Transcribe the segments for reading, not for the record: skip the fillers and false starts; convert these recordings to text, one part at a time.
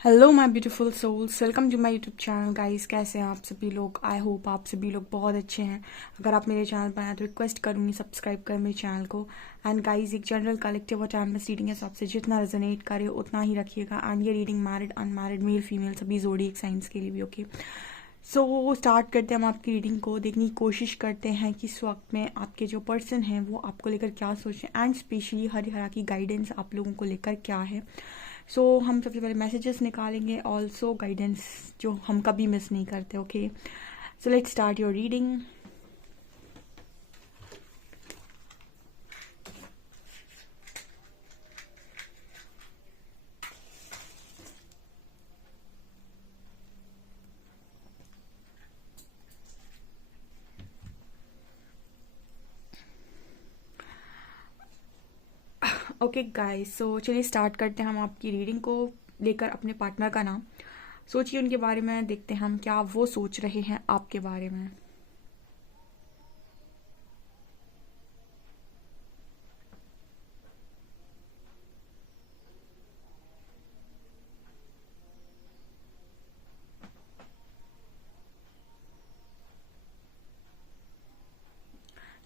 Hello my beautiful souls, welcome to my YouTube channel. Guys, कैसे हैं आप सभी लोग? आई होप आप सभी लोग बहुत अच्छे हैं। अगर आप मेरे चैनल पर आए तो रिक्वेस्ट करूंगी सब्सक्राइब करें मेरे चैनल को। एंड गाइस, एक जनरल कलेक्टिव और टाइमलेस रीडिंग है, so आपसे जितना रेजोनेट करे उतना ही रखिएगा। एंड ये reading married unmarried male female सभी ज़ोडिएक साइंस के लिए भी ओके। सो स्टार्ट करते हैं हम आपकी रीडिंग को। देखने की कोशिश करते हैं कि इस वक्त में आपके जो पर्सन हैं वो आपको लेकर क्या सोच रहे हैं, एंड स्पेशली हर हरा की गाइडेंस आप लोगों को लेकर क्या है। हम सबसे पहले मैसेजेस निकालेंगे, ऑल्सो गाइडेंस जो हम कभी मिस नहीं करते। Okay, so let's start your reading. Okay guys, so चलिए स्टार्ट करते हैं हम आपकी रीडिंग को लेकर अपने पार्टनर का नाम सोचिए, उनके बारे में देखते हैं हम क्या वो सोच रहे हैं आपके बारे में।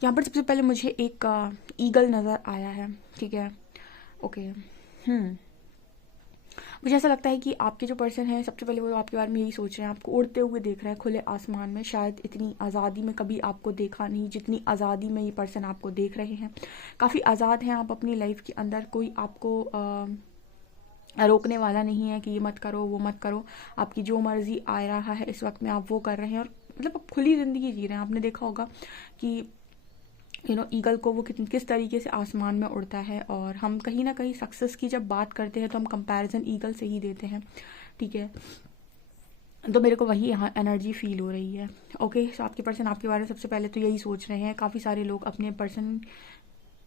यहाँ पर सबसे पहले मुझे एक ईगल नज़र आया है। ठीक है, ओके। मुझे ऐसा लगता है कि आपके जो पर्सन है सबसे पहले वो आपके बारे में यही सोच रहे हैं, आपको उड़ते हुए देख रहे हैं खुले आसमान में। शायद इतनी आज़ादी में कभी आपको देखा नहीं जितनी आज़ादी में ये पर्सन आपको देख रहे हैं। काफ़ी आज़ाद हैं आप अपनी लाइफ के अंदर, कोई आपको रोकने वाला नहीं है कि ये मत करो वो मत करो। आपकी जो मर्जी आ रहा है इस वक्त में आप वो कर रहे हैं, और मतलब आप खुली ज़िंदगी जी रहे हैं। आपने देखा होगा कि ईगल को वो किस तरीके से आसमान में उड़ता है, और हम कहीं ना कहीं सक्सेस की जब बात करते हैं तो हम कंपैरिजन ईगल से ही देते हैं। ठीक है, तो मेरे को वही यहाँ एनर्जी फील हो रही है। ओके, सो आपके पर्सन आपके बारे में सबसे पहले तो यही सोच रहे हैं। काफ़ी सारे लोग अपने पर्सन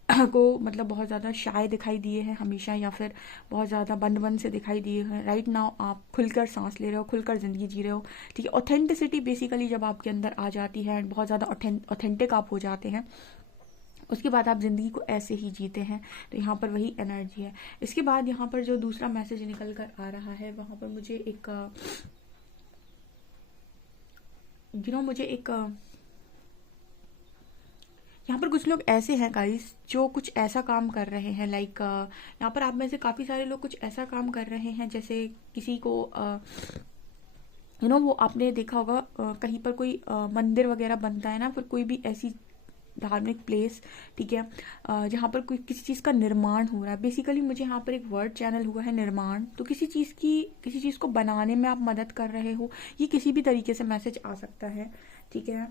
को मतलब बहुत ज़्यादा शाय दिखाई दिए हैं हमेशा, या फिर बहुत ज़्यादा बंद बंद से दिखाई दिए हैं। राइट नाउ आप खुलकर सांस ले रहे हो, खुलकर ज़िंदगी जी रहे हो। ठीक है, ऑथेंटिसिटी बेसिकली जब आपके अंदर आ जाती है एंड बहुत ज़्यादा ऑथेंटिक आप हो जाते हैं, उसके बाद आप ज़िंदगी को ऐसे ही जीते हैं। तो यहाँ पर वही एनर्जी है। इसके बाद यहाँ पर जो दूसरा मैसेज निकल कर आ रहा है वहाँ पर मुझे एक मुझे एक यहाँ पर कुछ लोग ऐसे हैं गाइस जो कुछ ऐसा काम कर रहे हैं, लाइक यहाँ पर आप में से काफ़ी सारे लोग कुछ ऐसा काम कर रहे हैं जैसे किसी को वो आपने देखा होगा कहीं पर कोई मंदिर वगैरह बनता है ना, फिर कोई भी ऐसी धार्मिक प्लेस। ठीक है, जहाँ पर कोई किसी चीज़ का निर्माण हो रहा है। बेसिकली मुझे यहाँ पर एक वर्ड चैनल हुआ है निर्माण, तो किसी चीज़ को बनाने में आप मदद कर रहे हो। ये किसी भी तरीके से मैसेज आ सकता है। ठीक है,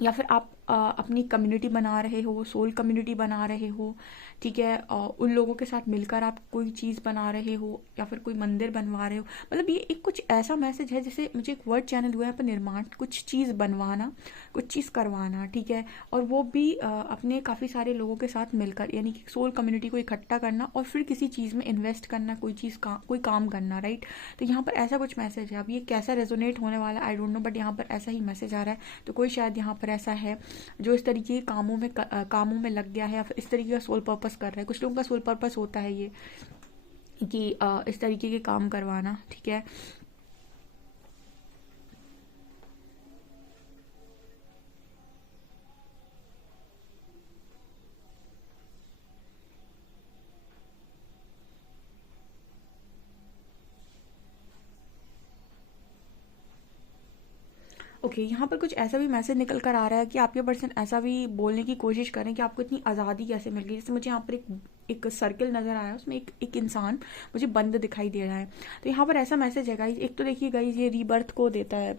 या फिर आप अपनी कम्युनिटी बना रहे हो, सोल कम्युनिटी बना रहे हो। ठीक है, उन लोगों के साथ मिलकर आप कोई चीज़ बना रहे हो या फिर कोई मंदिर बनवा रहे हो। मतलब ये एक कुछ ऐसा मैसेज है जैसे मुझे एक वर्ड चैनल हुआ है पर निर्माण, कुछ चीज़ बनवाना, कुछ चीज़ करवाना। ठीक है, और वो भी अपने काफ़ी सारे लोगों के साथ मिलकर, यानी कि सोल कम्युनिटी को इकट्ठा करना और फिर किसी चीज़ में इन्वेस्ट करना, कोई काम करना। राइट, तो यहाँ पर ऐसा कुछ मैसेज है। अब ये कैसा रेजोनेट होने वाला आई डोंट नो, बट यहाँ पर ऐसा ही मैसेज आ रहा है। तो कोई शायद यहाँ पर ऐसा है जो इस तरीके के कामों में लग गया है, या फिर इस तरीके का सोल पर्पस कर रहा है। कुछ लोगों का सोल पर्पस होता है ये कि इस तरीके के काम करवाना। ठीक है, ओके, यहाँ पर कुछ ऐसा भी मैसेज निकल कर आ रहा है कि आपके पर्सन ऐसा भी बोलने की कोशिश करें कि आपको इतनी आज़ादी कैसे मिल गई। जैसे मुझे यहाँ पर एक सर्कल नज़र आया, उसमें एक इंसान मुझे बंद दिखाई दे रहा है। तो यहाँ पर ऐसा मैसेज है गाइज, एक तो देखिए गाइज ये रीबर्थ को देता है,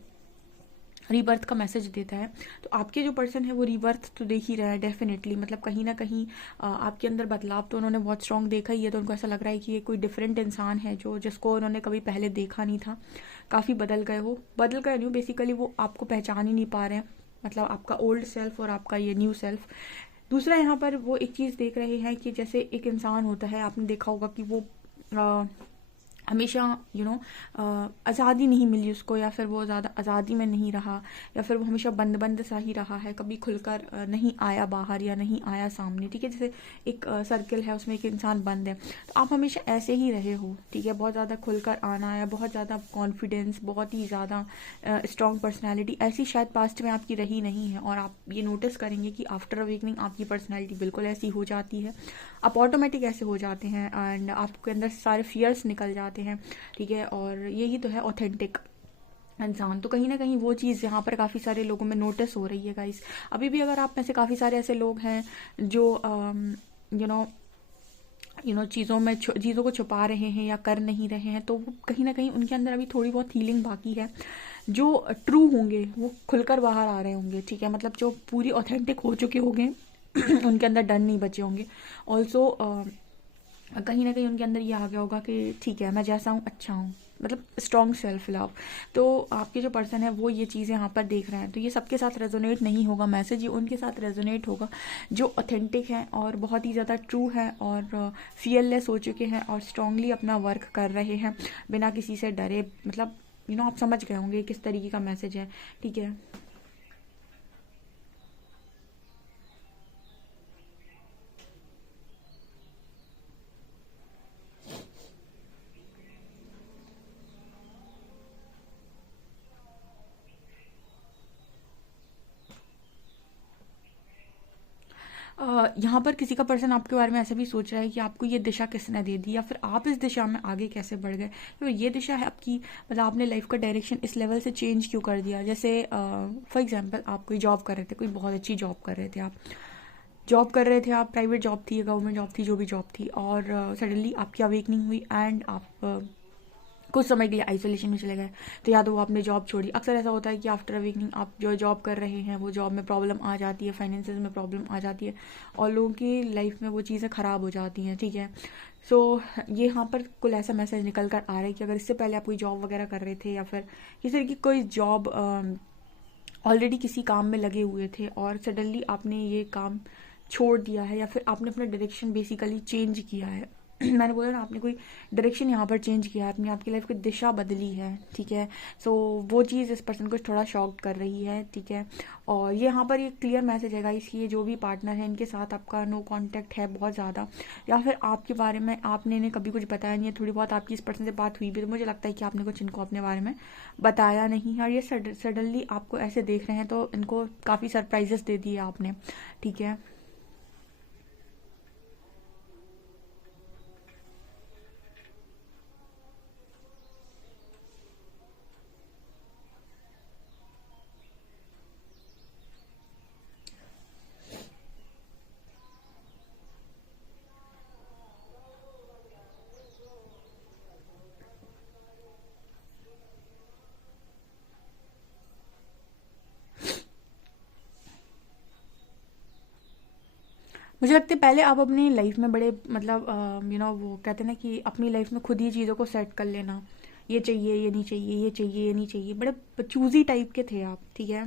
रीबर्थ का मैसेज देता है। तो आपके जो पर्सन है वो रीबर्थ तो देख ही रहा है डेफिनेटली। मतलब कहीं ना कहीं आपके अंदर बदलाव तो उन्होंने बहुत स्ट्रांग देखा ही है। तो उनको ऐसा लग रहा है कि ये कोई डिफरेंट इंसान है जो जिसको उन्होंने कभी पहले देखा नहीं था। काफ़ी बदल गए नहीं, बेसिकली वो आपको पहचान ही नहीं पा रहे हैं। मतलब आपका ओल्ड सेल्फ और आपका ये न्यू सेल्फ। दूसरा यहाँ पर वो एक चीज़ देख रहे हैं कि जैसे एक इंसान होता है, आपने देखा होगा कि वो हमेशा आज़ादी नहीं मिली उसको, या फिर वो ज़्यादा आज़ादी में नहीं रहा, या फिर वो हमेशा बंद बंद सा ही रहा है, कभी खुलकर नहीं आया बाहर या नहीं आया सामने, ठीक है। जैसे एक सर्कल है, उसमें एक इंसान बंद है, तो आप हमेशा ऐसे ही रहे हो, ठीक है। बहुत ज़्यादा खुलकर आना या बहुत ज़्यादा कॉन्फिडेंस, बहुत ही ज़्यादा स्ट्रॉन्ग पर्सनैलिटी ऐसी शायद पास्ट में आपकी रही नहीं है। और आप ये नोटिस करेंगे कि आफ्टर अवेकनिंग आपकी पर्सनैलिटी बिल्कुल ऐसी हो जाती है, आप ऑटोमेटिक ऐसे हो जाते हैं, एंड आपके अंदर सारे फियर्स निकल जाते हैं, ठीक है। और यही तो है ऑथेंटिक इंसान। तो कहीं ना कहीं वो चीज़ यहाँ पर काफ़ी सारे लोगों में नोटिस हो रही है गाइस। अभी भी अगर आप में से काफ़ी सारे ऐसे लोग हैं जो यू नो चीज़ों को छुपा रहे हैं या कर नहीं रहे हैं, तो वो कहीं ना कहीं उनके अंदर अभी थोड़ी बहुत हीलिंग बाकी है। जो ट्रू होंगे वो खुलकर बाहर आ रहे होंगे, ठीक है। मतलब जो पूरी ऑथेंटिक हो चुके होंगे उनके अंदर डर नहीं बचे होंगे। ऑल्सो कहीं ना कहीं उनके अंदर ये आ गया होगा कि ठीक है, मैं जैसा हूँ अच्छा हूँ, मतलब स्ट्रॉन्ग सेल्फ लव। तो आपके जो पर्सन है वो ये चीज़ें यहाँ पर देख रहे हैं, तो ये सबके साथ रेजोनेट नहीं होगा मैसेज, ये उनके साथ रेजोनेट होगा जो ऑथेंटिक हैं और बहुत ही ज़्यादा ट्रू हैं और फियरलेस हो चुके हैं और स्ट्रांगली अपना वर्क कर रहे हैं बिना किसी से डरे। मतलब आप समझ गए होंगे किस तरीके का मैसेज है, ठीक है। यहाँ पर किसी का पर्सन आपके बारे में ऐसा भी सोच रहा है कि आपको ये दिशा किसने दे दी, या फिर आप इस दिशा में आगे कैसे बढ़ गए। तो ये दिशा है आपकी, मतलब आपने लाइफ का डायरेक्शन इस लेवल से चेंज क्यों कर दिया। जैसे फॉर एग्जांपल आप कोई जॉब कर रहे थे, कोई बहुत अच्छी जॉब कर रहे थे, आप जॉब कर रहे थे, आप प्राइवेट जॉब थी या गवर्नमेंट जॉब थी, जो भी जॉब थी, और सडनली आपकी अवेकनिंग हुई एंड आप कुछ समय के लिए आइसोलेशन में चले गए। तो या तो वो आपने जॉब छोड़ी। अक्सर ऐसा होता है कि आफ्टर अवेकनिंग आप जो जॉब कर रहे हैं वो जॉब में प्रॉब्लम आ जाती है, फाइनेंसेस में प्रॉब्लम आ जाती है और लोगों की लाइफ में वो चीज़ें ख़राब हो जाती हैं, ठीक है। सो ये यहाँ पर कुल ऐसा मैसेज निकल कर आ रहा है कि अगर इससे पहले आप कोई जॉब वगैरह कर रहे थे या फिर किसी तरह की कोई जॉब ऑलरेडी किसी काम में लगे हुए थे और सडनली आपने ये काम छोड़ दिया है या फिर आपने अपना डायरेक्शन बेसिकली चेंज किया है मैंने बोला ना, आपने कोई डायरेक्शन यहाँ पर चेंज किया है, आपने आपकी लाइफ की दिशा बदली है, ठीक है। सो वो चीज़ इस पर्सन को थोड़ा शॉक्ड कर रही है, ठीक है। और ये यहाँ पर ये क्लियर मैसेज है गाइस कि ये जो भी पार्टनर है इनके साथ आपका नो कांटेक्ट है बहुत ज़्यादा, या फिर आपके बारे में आपने इन्हें कभी कुछ बताया नहीं है। थोड़ी बहुत आपकी इस पर्सन से बात हुई भी तो मुझे लगता है कि आपने कुछ इनको अपने बारे में बताया नहीं है, और ये सडनली आपको ऐसे देख रहे हैं तो इनको काफ़ी सरप्राइजेस दे दिए आपने, ठीक है। मुझे लगता है पहले आप अपनी लाइफ में बड़े मतलब वो कहते हैं ना कि अपनी लाइफ में खुद ही चीज़ों को सेट कर लेना, ये चाहिए ये नहीं चाहिए, ये चाहिए ये नहीं चाहिए, बड़े चूजी टाइप के थे आप, ठीक है।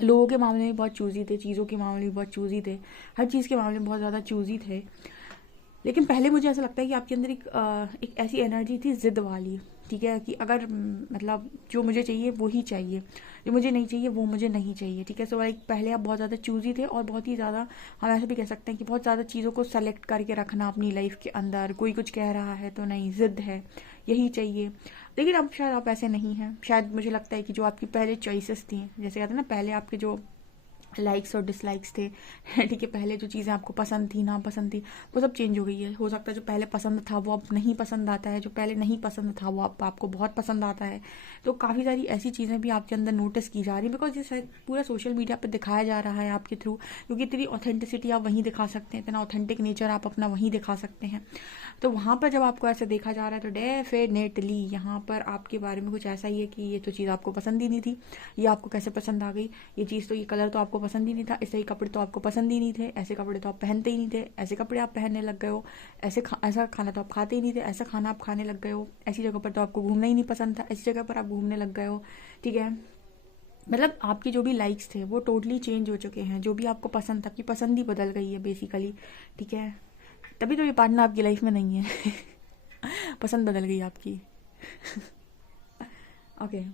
लोगों के मामले में बहुत चूजी थे, चीज़ों के मामले में बहुत चूजी थे, हर चीज़ के मामले में बहुत ज़्यादा चूजी थे। लेकिन पहले मुझे ऐसा लगता है कि आपके अंदर एक ऐसी एनर्जी थी जिद वाली, ठीक है, कि अगर मतलब जो मुझे चाहिए वो ही चाहिए, जो मुझे नहीं चाहिए वो मुझे नहीं चाहिए, ठीक है। सो लाइक पहले आप बहुत ज़्यादा चूजी थे और बहुत ही ज़्यादा, हम ऐसे भी कह सकते हैं कि बहुत ज़्यादा चीज़ों को सेलेक्ट करके रखना अपनी लाइफ के अंदर। कोई कुछ कह रहा है तो नहीं, जिद है, यही चाहिए। लेकिन अब शायद आप ऐसे नहीं हैं। शायद मुझे लगता है कि जो आपकी पहले चॉइसेस थी, जैसे कहते हैं ना पहले आपके जो लाइक्स और डिसलाइक्स थे ठीक है, पहले जो चीज़ें आपको पसंद थी ना पसंद थी वो सब चेंज हो गई है। हो सकता है जो पहले पसंद था वो अब नहीं पसंद आता है, जो पहले नहीं पसंद था वो अब आपको बहुत पसंद आता है। तो काफ़ी सारी ऐसी चीज़ें भी आपके अंदर नोटिस की जा रही है, बिकॉज ये शायद पूरा सोशल मीडिया पर दिखाया जा रहा है आपके थ्रू, क्योंकि इतनी ऑथेंटिसिटी आप वहीं दिखा सकते हैं, इतना ऑथेंटिक नेचर आप अपना वहीं दिखा सकते हैं। तो वहाँ पर जब आपको ऐसे देखा जा रहा है तो डेफिनेटली यहाँ पर आपके बारे में कुछ ऐसा ही है कि ये तो चीज़ आपको पसंद ही नहीं थी, ये आपको कैसे पसंद आ गई, ये चीज़ तो, ये कलर तो आपको पसंद ही नहीं था, ऐसे ही कपड़े तो आपको पसंद ही नहीं थे, ऐसे कपड़े तो आप पहनते ही नहीं थे, ऐसे कपड़े आप पहनने लग गए हो, ऐसा खाना तो आप खाते ही नहीं थे, ऐसा खाना आप खाने लग गए हो, ऐसी जगह पर तो आपको घूमना ही नहीं पसंद था, ऐसी जगह पर आप घूमने लग गए हो, ठीक है। मतलब आपके जो भी लाइक्स थे वो टोटली चेंज हो चुके हैं, जो भी आपको पसंद था आपकी पसंद ही बदल गई है बेसिकली, ठीक है। तभी तो ये पार्टनर आपकी लाइफ में नहीं है पसंद बदल गई आपकी। ओके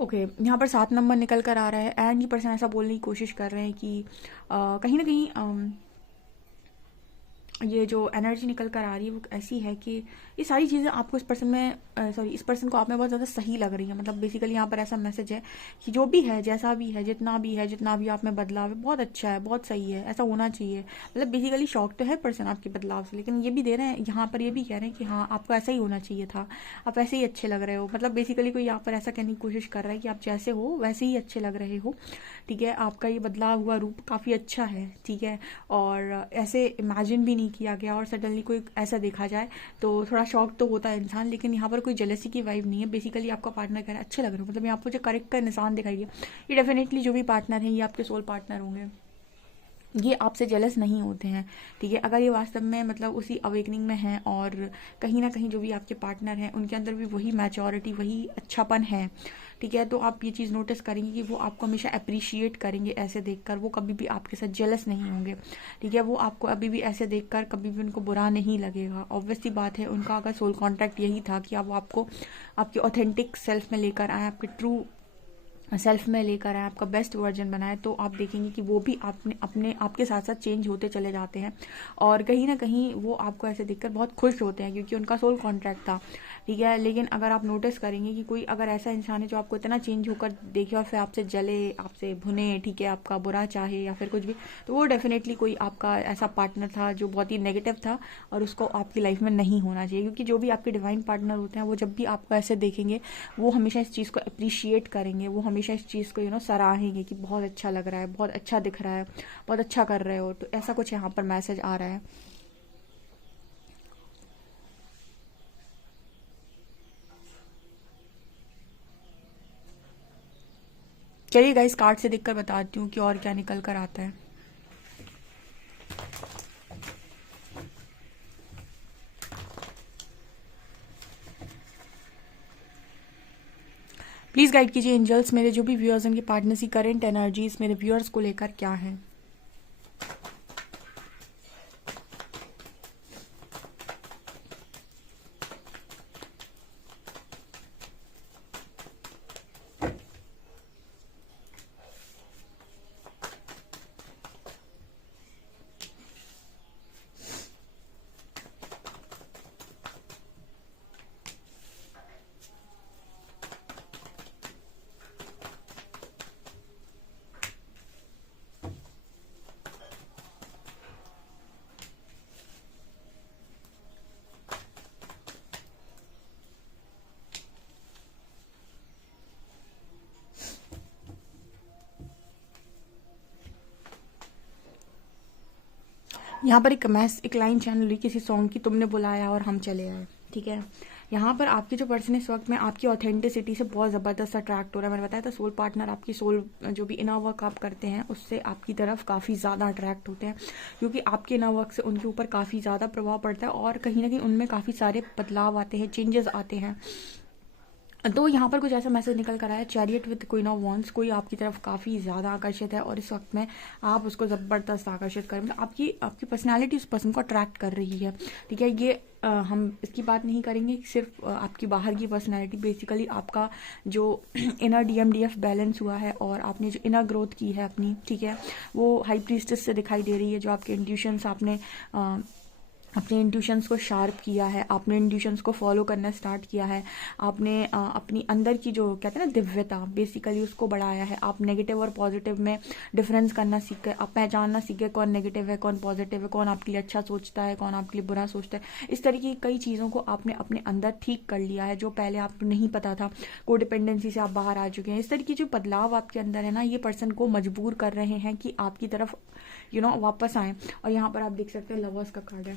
ओके यहाँ पर 7 नंबर निकल कर आ रहा है एंड ये पर्सन ऐसा बोलने की कोशिश कर रहे हैं कि कहीं ना कहीं ये जो एनर्जी निकल कर आ रही है वो ऐसी है कि ये सारी चीज़ें आपको इस पर्सन में इस पर्सन को आप में बहुत ज़्यादा सही लग रही है। मतलब बेसिकली यहाँ पर ऐसा मैसेज है कि जो भी है, जैसा भी है, जितना भी आप में बदलाव है, बहुत अच्छा है, बहुत सही है, ऐसा होना चाहिए। मतलब बेसिकली शौक तो है पर्सन आपके बदलाव से, लेकिन ये भी दे रहे हैं यहाँ पर, ये भी कह रहे हैं कि हाँ आपको ऐसा ही होना चाहिए था, आप ऐसे ही अच्छे लग रहे हो। मतलब बेसिकली कोई यहाँ पर ऐसा कहने की कोशिश कर रहा है कि आप जैसे हो वैसे ही अच्छे लग रहे हो। ठीक है, आपका ये बदलाव हुआ रूप काफ़ी अच्छा है। ठीक है, और ऐसे इमेजिन भी नहीं किया गया और सडनली कोई ऐसा देखा जाए तो थोड़ा शॉक तो होता है इंसान। लेकिन यहाँ पर कोई जेलसी की वाइब नहीं है। बेसिकली आपका पार्टनर कह रहा है अच्छे लग रहे हो। मतलब यहाँ पर जो करेक्ट का निशान दिखाई है, ये डेफिनेटली जो भी पार्टनर है ये आपके सोल पार्टनर होंगे, ये आपसे जेलस नहीं होते हैं। ठीक है, अगर ये वास्तव में मतलब उसी अवेकनिंग में हैं और कहीं ना कहीं जो भी आपके पार्टनर हैं उनके अंदर भी वही मैच्योरिटी, वही अच्छापन है, ठीक है, तो आप ये चीज़ नोटिस करेंगे कि वो आपको हमेशा अप्रिशिएट करेंगे ऐसे देखकर। वो कभी भी आपके साथ जेलस नहीं होंगे। ठीक है, वो आपको अभी भी ऐसे देखकर कभी भी उनको बुरा नहीं लगेगा। ऑब्वियसली बात है, उनका अगर सोल कॉन्ट्रैक्ट यही था कि अब आपको आपके ऑथेंटिक सेल्फ में लेकर आए, आपके ट्रू सेल्फ में लेकर आए, आपका बेस्ट वर्जन बनाए, तो आप देखेंगे कि वो भी अपने आपके साथ साथ चेंज होते चले जाते हैं। और कहीं ना कहीं वो आपको ऐसे देखकर बहुत खुश होते हैं क्योंकि उनका सोल कॉन्ट्रैक्ट था। ठीक है, लेकिन अगर आप नोटिस करेंगे कि कोई अगर ऐसा इंसान है जो आपको इतना चेंज होकर देखे और फिर आपसे जले, आपसे भुने, ठीक है, आपका बुरा चाहे या फिर कुछ भी, तो वो डेफिनेटली कोई आपका ऐसा पार्टनर था जो बहुत ही नेगेटिव था और उसको आपकी लाइफ में नहीं होना चाहिए। क्योंकि जो भी आपके डिवाइन पार्टनर होते हैं वो जब भी आपको ऐसे देखेंगे वो हमेशा इस चीज़ को अप्रिशिएट करेंगे, वो हमेशा इस चीज़ को सराहेंगे कि बहुत अच्छा लग रहा है, बहुत अच्छा दिख रहा है, बहुत अच्छा कर रहे हो। तो ऐसा कुछ यहाँ पर मैसेज आ रहा है। चलिए गाइस, कार्ड से देखकर बताती हूँ कि और क्या निकल कर आता है। प्लीज़ गाइड कीजिए एंजल्स, मेरे जो भी व्यूअर्स हैं उनके पार्टनर्स की करंट एनर्जीज मेरे व्यूअर्स को लेकर क्या है। यहाँ पर एक लाइन चैनल हुई किसी सॉन्ग की, तुमने बुलाया और हम चले आए। ठीक है, यहाँ पर आपकी जो पर्सन इस वक्त में आपकी ऑथेंटिसिटी से बहुत ज़बरदस्त अट्रैक्ट हो रहा है। मैंने बताया था सोल पार्टनर आपकी सोल जो भी इनर वर्क आप करते हैं उससे आपकी तरफ काफ़ी ज़्यादा अट्रैक्ट होते हैं, क्योंकि आपके इनर वर्क से उनके ऊपर काफ़ी ज़्यादा प्रभाव पड़ता है और कहीं ना कहीं उनमें काफ़ी सारे बदलाव आते हैं, चेंजेस आते हैं। तो यहाँ पर कुछ ऐसा मैसेज निकल कर आया, chariot with queen of wands, कोई आपकी तरफ काफ़ी ज़्यादा आकर्षित है और इस वक्त में आप उसको ज़बरदस्त आकर्षित करें। मतलब आपकी पर्सनालिटी उस पर्सन को अट्रैक्ट कर रही है। ठीक है, ये हम इसकी बात नहीं करेंगे कि सिर्फ आपकी बाहर की पर्सनालिटी, बेसिकली आपका जो इनर DMDF बैलेंस हुआ है और आपने जो इनर ग्रोथ की है अपनी, ठीक है, वो हाई प्रीस्टेस से दिखाई दे रही है। जो आपके इंट्यूशंस आपने अपने इंट्यूशंस को शार्प किया है, आपने इंट्यूशंस को फॉलो करना स्टार्ट किया है, आपने अपनी अंदर की जो कहते हैं ना दिव्यता, बेसिकली उसको बढ़ाया है। आप नेगेटिव और पॉजिटिव में डिफरेंस करना सीख गए, आप पहचानना सीख गए कौन नेगेटिव है, कौन पॉजिटिव है, कौन आपके लिए अच्छा सोचता है, कौन आपके लिए बुरा सोचता है। इस तरीके की कई चीज़ों को आपने अपने अंदर ठीक कर लिया है जो पहले आपको नहीं पता था। कोडिपेंडेंसी से आप बाहर आ चुके हैं। इस तरीके जो बदलाव आपके अंदर है ना, ये पर्सन को मजबूर कर रहे हैं कि आपकी तरफ वापस आए। और यहाँ पर आप देख सकते हैं लवर्स का कार्ड है।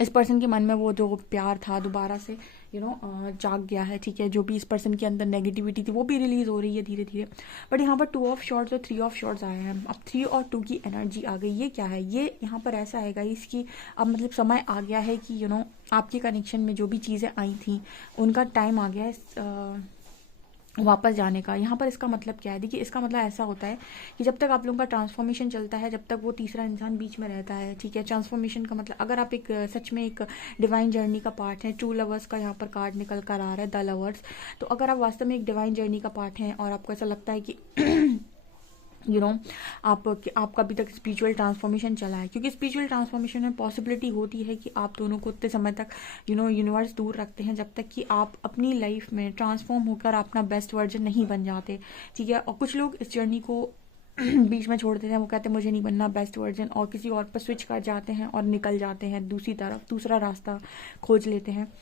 इस पर्सन के मन में वो जो प्यार था दोबारा से जाग गया है, ठीक है। जो भी इस पर्सन के अंदर नेगेटिविटी थी वो भी रिलीज हो रही है धीरे धीरे। बट यहाँ पर 2 ऑफ शॉर्ट्स और 3 ऑफ शॉर्ट्स आए हैं। अब 3 और 2 की एनर्जी आ गई। ये क्या है? ये यहाँ पर ऐसा आएगा इसकी अब मतलब समय आ गया है कि आपके कनेक्शन में जो भी चीज़ें आई थी उनका टाइम आ गया है वापस जाने का। यहाँ पर इसका मतलब क्या है? देखिए, इसका मतलब ऐसा होता है कि जब तक आप लोगों का ट्रांसफॉर्मेशन चलता है, जब तक वो तीसरा इंसान बीच में रहता है, ठीक है। ट्रांसफॉर्मेशन का मतलब अगर आप एक सच में एक डिवाइन जर्नी का पार्ट है, 2 लवर्स का यहाँ पर कार्ड निकल कर आ रहा है, द लवर्स। तो अगर आप वास्तव में एक डिवाइन जर्नी का पार्ट हैं और आपको ऐसा लगता है कि आपका अभी तक स्पिरिचुअल ट्रांसफॉर्मेशन चला है, क्योंकि स्पिरिचुअल ट्रांसफॉर्मेशन में पॉसिबिलिटी होती है कि आप दोनों को उतने समय तक यूनिवर्स दूर रखते हैं जब तक कि आप अपनी लाइफ में ट्रांसफॉर्म होकर अपना बेस्ट वर्जन नहीं बन जाते, ठीक है। और कुछ लोग इस जर्नी को बीच में छोड़ देते हैं। वो कहते हैं मुझे नहीं बनना बेस्ट वर्जन, और किसी और पर स्विच कर जाते हैं और निकल जाते हैं दूसरी तरफ, दूसरा रास्ता खोज लेते हैं।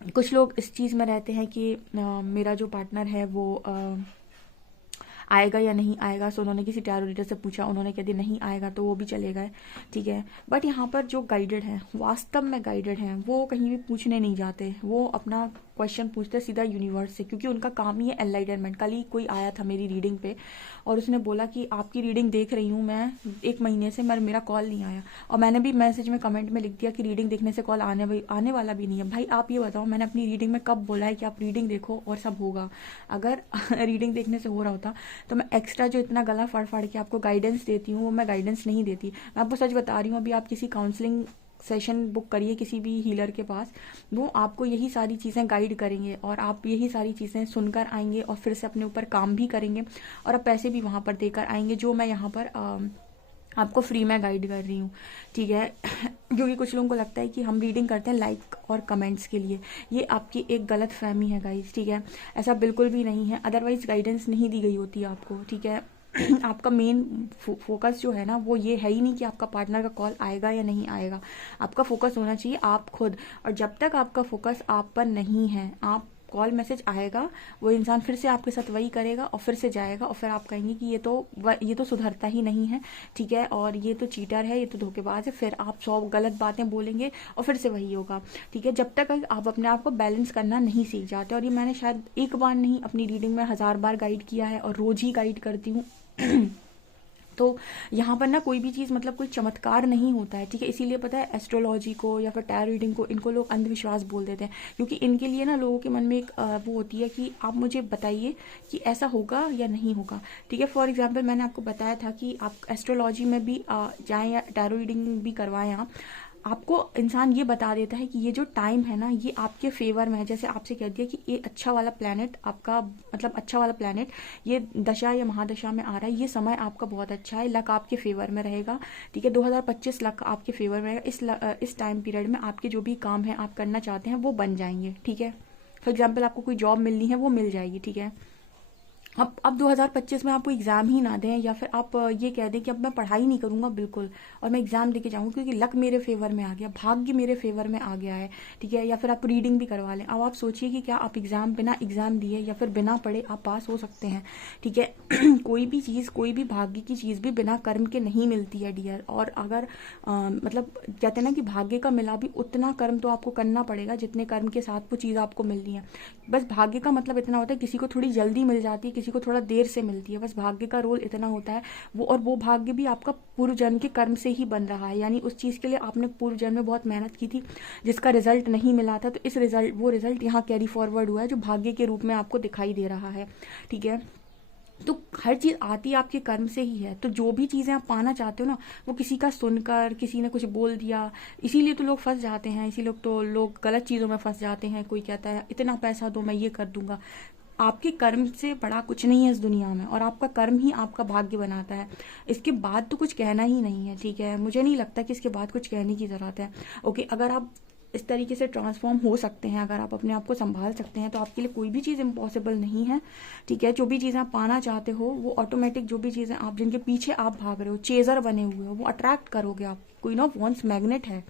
कुछ लोग इस चीज़ में रहते हैं कि मेरा जो पार्टनर है वो आएगा या नहीं आएगा। सो उन्होंने किसी टैरो रीडर से पूछा, उन्होंने कह दिया नहीं आएगा, तो वो भी चले गए, ठीक है। बट यहाँ पर जो गाइडेड हैं, वास्तव में गाइडेड हैं, वो कहीं भी पूछने नहीं जाते। वो अपना क्वेश्चन पूछते सीधा यूनिवर्स से, क्योंकि उनका काम ही है एनलाइटनमेंट। कल ही कोई आया था मेरी रीडिंग पे और उसने बोला कि आपकी रीडिंग देख रही हूँ मैं 1 महीने से, मगर मेरा कॉल नहीं आया। और मैंने भी मैसेज में कमेंट में लिख दिया कि रीडिंग देखने से कॉल आने वाला भी नहीं है। भाई आप ये बताओ, मैंने अपनी रीडिंग में कब बोला है कि आप रीडिंग देखो और सब होगा? अगर रीडिंग देखने से हो रहा होता तो मैं एक्स्ट्रा जो इतना गला फाड़ फाड़ के आपको गाइडेंस देती हूँ वो मैं गाइडेंस नहीं देती। मैं आपको सच बता रही हूँ, अभी आप किसी काउंसलिंग सेशन बुक करिए किसी भी हीलर के पास, वो आपको यही सारी चीज़ें गाइड करेंगे और आप यही सारी चीज़ें सुनकर आएंगे और फिर से अपने ऊपर काम भी करेंगे और आप पैसे भी वहाँ पर देकर आएंगे, जो मैं यहाँ पर आपको फ्री में गाइड कर रही हूँ, ठीक है। क्योंकि कुछ लोगों को लगता है कि हम रीडिंग करते हैं लाइक और कमेंट्स के लिए। ये आपकी एक गलत फहमी है गाइस, ठीक है। ऐसा बिल्कुल भी नहीं है, अदरवाइज गाइडेंस नहीं दी गई होती आपको, ठीक है। आपका मेन फोकस जो है ना वो ये है ही नहीं कि आपका पार्टनर का कॉल आएगा या नहीं आएगा। आपका फोकस होना चाहिए आप खुद। और जब तक आपका फोकस आप पर नहीं है, आप कॉल मैसेज आएगा, वो इंसान फिर से आपके साथ वही करेगा और फिर से जाएगा और फिर आप कहेंगे कि ये तो सुधरता ही नहीं है, ठीक है, और ये तो चीटर है, ये तो धोखेबाज है। फिर आप 100 गलत बातें बोलेंगे और फिर से वही होगा, ठीक है। जब तक आप अपने आप को बैलेंस करना नहीं सीख जाते, और ये मैंने शायद एक बार नहीं अपनी रीडिंग में 1000 बार गाइड किया है और रोज ही गाइड करती हूँ। तो यहाँ पर ना कोई भी चीज़ मतलब कोई चमत्कार नहीं होता है, ठीक है। इसीलिए पता है एस्ट्रोलॉजी को या फिर टैरो रीडिंग को इनको लोग अंधविश्वास बोल देते हैं, क्योंकि इनके लिए ना लोगों के मन में एक वो होती है कि आप मुझे बताइए कि ऐसा होगा या नहीं होगा, ठीक है। फॉर एग्जांपल मैंने आपको बताया था कि आप एस्ट्रोलॉजी में भी जाएँ या टैरो रीडिंग भी करवाएं आप, आपको इंसान ये बता देता है कि ये जो टाइम है ना ये आपके फेवर में है। जैसे आपसे कह दिया कि ये अच्छा वाला प्लैनेट आपका मतलब अच्छा वाला प्लैनेट ये दशा या महादशा में आ रहा है, ये समय आपका बहुत अच्छा है, लक आपके फेवर में रहेगा, ठीक है। 2025 लक आपके फेवर में रहेगा। इस टाइम पीरियड में आपके जो भी काम है आप करना चाहते हैं वो बन जाएंगे, ठीक है। फॉर एग्जाम्पल आपको कोई जॉब मिलनी है वो मिल जाएगी, ठीक है। अब 2025 में आपको एग्ज़ाम ही ना दें, या फिर आप ये कह दें कि अब मैं पढ़ाई नहीं करूँगा बिल्कुल और मैं एग्ज़ाम दे के जाऊँगा क्योंकि लक मेरे फेवर में आ गया, भाग्य मेरे फेवर में आ गया है, ठीक है। या फिर आप रीडिंग भी करवा लें। अब आप सोचिए कि क्या आप बिना एग्ज़ाम दिए या फिर बिना पढ़े आप पास हो सकते हैं, ठीक है। कोई भी चीज़, कोई भी भाग्य की चीज़ भी बिना कर्म के नहीं मिलती है डियर। और अगर मतलब कहते हैं ना कि भाग्य का मिला भी उतना कर्म तो आपको करना पड़ेगा जितने कर्म के साथ वो चीज़ आपको मिलनी है। बस भाग्य का मतलब इतना होता है, किसी को थोड़ी जल्दी मिल जाती है, किसी को थोड़ा देर से मिलती है, बस भाग्य का रोल इतना होता है। वो भाग्य भी आपका पूर्व जन्म के कर्म से ही बन रहा है, यानी उस चीज़ के लिए आपने पूर्व जन्म में बहुत मेहनत की थी जिसका रिजल्ट नहीं मिला था, तो वो रिजल्ट यहाँ कैरी फॉरवर्ड हुआ है जो भाग्य के रूप में आपको दिखाई दे रहा है, ठीक है। तो हर चीज़ आती आपके कर्म से ही है। तो जो भी चीज़ें आप पाना चाहते हो ना वो किसी का सुनकर, किसी ने कुछ बोल दिया, इसीलिए तो लोग फंस जाते हैं, लोग गलत चीज़ों में फंस जाते हैं। कोई कहता है इतना पैसा दो मैं ये कर दूंगा। आपके कर्म से बड़ा कुछ नहीं है इस दुनिया में, और आपका कर्म ही आपका भाग्य बनाता है। इसके बाद तो कुछ कहना ही नहीं है, ठीक है। मुझे नहीं लगता कि इसके बाद कुछ कहने की ज़रूरत है। ओके, अगर आप इस तरीके से ट्रांसफॉर्म हो सकते हैं, अगर आप अपने आप को संभाल सकते हैं, तो आपके लिए कोई भी चीज़ इम्पॉसिबल नहीं है, ठीक है। जो भी चीज़ें आप पाना चाहते हो वो ऑटोमेटिक, जो भी चीज़ें आप जिनके पीछे आप भाग रहे हो, चेजर बने हुए हो, वो अट्रैक्ट करोगे आप। क्वीन ऑफ वॉन्ड्स मैग्नेट है,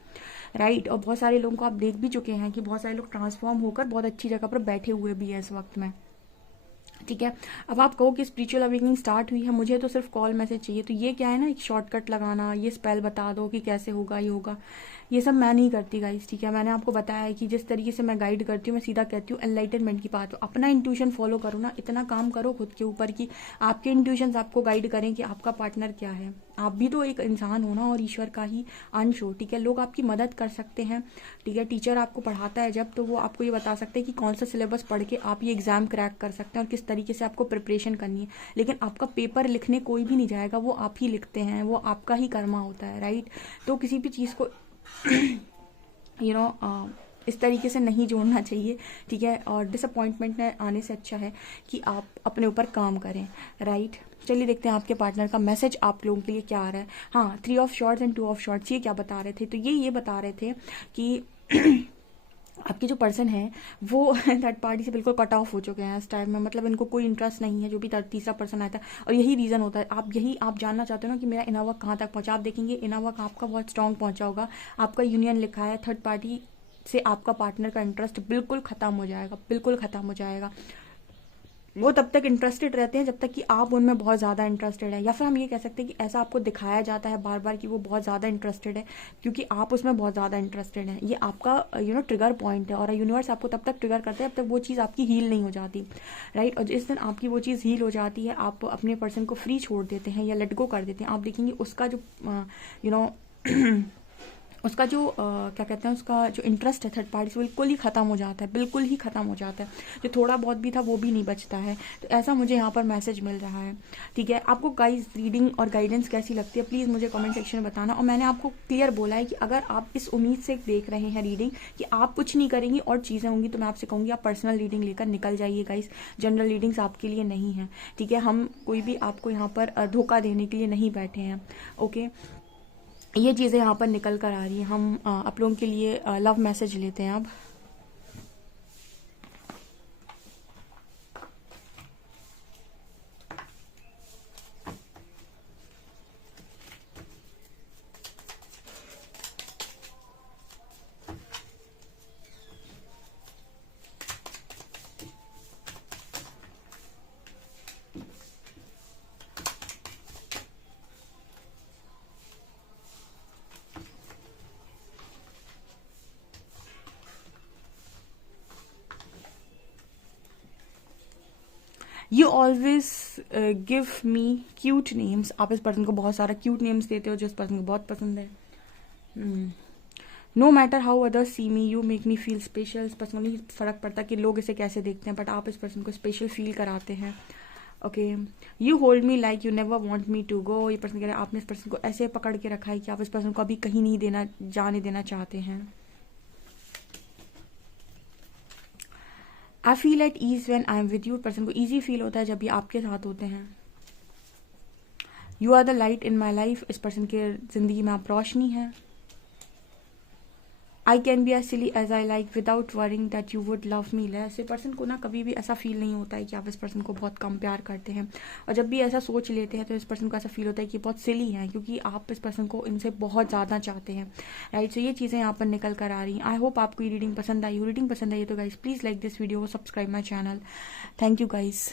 राइट। और बहुत सारे लोगों को आप देख भी चुके हैं कि बहुत सारे लोग ट्रांसफॉर्म होकर बहुत अच्छी जगह पर बैठे हुए भी है इस वक्त में, ठीक है। अब आप कहो कि स्पिरिचुअल अवेकनिंग स्टार्ट हुई है, मुझे तो सिर्फ कॉल मैसेज चाहिए, तो ये क्या है ना, एक शॉर्टकट लगाना, ये स्पेल बता दो कि कैसे होगा, ये होगा। ये सब मैं नहीं करती गाइस, ठीक है। मैंने आपको बताया है कि जिस तरीके से मैं गाइड करती हूँ, मैं सीधा कहती हूँ एनलाइटनमेंट की बात। अपना इंट्यूशन फॉलो करो ना, इतना काम करो खुद के ऊपर कि आपके इंट्यूशंस आपको गाइड करें कि आपका पार्टनर क्या है। आप भी तो एक इंसान हो ना, और ईश्वर का ही अंश हो, ठीक है। लोग आपकी मदद कर सकते हैं, ठीक है। टीचर आपको पढ़ाता है जब, तो वो आपको ये बता सकते हैं कि कौन सा सिलेबस पढ़ के आप ये एग्जाम क्रैक कर सकते हैं और किस तरीके से आपको प्रिपरेशन करनी है। लेकिन आपका पेपर लिखने कोई भी नहीं जाएगा, वो आप ही लिखते हैं, वो आपका ही कर्मा होता है, राइट। तो किसी भी चीज़ को इस तरीके से नहीं जोड़ना चाहिए, ठीक है। और डिसअपॉइंटमेंट में आने से अच्छा है कि आप अपने ऊपर काम करें, राइट। चलिए देखते हैं आपके पार्टनर का मैसेज आप लोगों के लिए क्या आ रहा है। हाँ, 3 of shorts and 2 of shorts, ये क्या बता रहे थे? तो ये बता रहे थे कि आपके जो पर्सन है वो थर्ड पार्टी से बिल्कुल कट ऑफ हो चुके हैं इस टाइम में। मतलब इनको कोई इंटरेस्ट नहीं है, जो भी तीसरा पर्सन आता है। और यही रीज़न होता है, आप जानना चाहते हो ना कि मेरा इनर वर्क कहाँ तक पहुँचा। आप देखेंगे इनर वर्क आपका बहुत स्ट्रांग पहुँचा होगा, आपका यूनियन लिखा है। थर्ड पार्टी से आपका पार्टनर का इंटरेस्ट बिल्कुल ख़त्म हो जाएगा, बिल्कुल ख़त्म हो जाएगा। वो तब तक इंटरेस्टेड रहते हैं जब तक कि आप उनमें बहुत ज़्यादा इंटरेस्टेड है, या फिर हम ये कह सकते हैं कि ऐसा आपको दिखाया जाता है बार बार कि वो बहुत ज़्यादा इंटरेस्टेड है, क्योंकि आप उसमें बहुत ज़्यादा इंटरेस्टेड हैं। ये आपका ट्रिगर पॉइंट है, और यूनिवर्स आपको तब तक ट्रिगर करता है जब तक वो चीज़ आपकी हील नहीं हो जाती, राइट। और जिस दिन आपकी वो चीज़ हील हो जाती है, आप अपने पर्सन को फ्री छोड़ देते हैं या लेट गो कर देते हैं, आप देखेंगे उसका जो उसका जो क्या कहते हैं, उसका जो इंटरेस्ट है थर्ड पार्टी से बिल्कुल ही ख़त्म हो जाता है, बिल्कुल ही ख़त्म हो जाता है। जो थोड़ा बहुत भी था वो भी नहीं बचता है। तो ऐसा मुझे यहाँ पर मैसेज मिल रहा है, ठीक है। आपको गाइस रीडिंग और गाइडेंस कैसी लगती है, प्लीज़ मुझे कमेंट सेक्शन में बताना। और मैंने आपको क्लियर बोला है कि अगर आप इस उम्मीद से देख रहे हैं रीडिंग कि आप कुछ नहीं करेंगी और चीज़ें होंगी, तो मैं आपसे कहूँगी आप पर्सनल रीडिंग लेकर निकल जाइए गाइस। जनरल रीडिंग्स आपके लिए नहीं है, ठीक है। हम कोई भी आपको यहाँ पर धोखा देने के लिए नहीं बैठे हैं, ओके। ये चीज़ें यहाँ पर निकल कर आ रही हैं। हम आप लोगों के लिए लव मैसेज लेते हैं अब। You always give me cute names. आप इस पर्सन को बहुत सारा क्यूट नेम्स देते हो जो इस पर्सन को बहुत पसंद है। No matter how others see me, you make me feel special. इस पर्सन को नहीं फर्क पड़ता कि लोग इसे कैसे देखते हैं, बट आप इस पर्सन को स्पेशल फील कराते हैं, okay. You hold me like you never want me to go. ये पर्सन कह रहे हैं आपने इस पर्सन को ऐसे पकड़ के रखा है कि आप इस पर्सन को अभी कहीं नहीं जाने देना चाहते हैं। I feel at ease when I am with you. Person को ईजी फील होता है जब ये आपके साथ होते हैं। You are the light in my life. इस पर्सन के जिंदगी में आप रोशनी है। I can be as silly as I like without worrying that you would love me less. ये पर्सन को ना कभी भी ऐसा फील नहीं होता है कि आप इस पर्सन को बहुत कम प्यार करते हैं, और जब भी ऐसा सोच लेते हैं तो इस पर्सन को ऐसा फील होता है कि बहुत सिली हैं, क्योंकि आप इस पर्सन को इनसे बहुत ज़्यादा चाहते हैं, राइट। सो ये चीज़ें यहाँ पर निकल कर आ रही हैं। आई होप आपको ये रीडिंग पसंद आई हो। रीडिंग पसंद आई है तो guys please like this video, subscribe my channel. Thank you guys.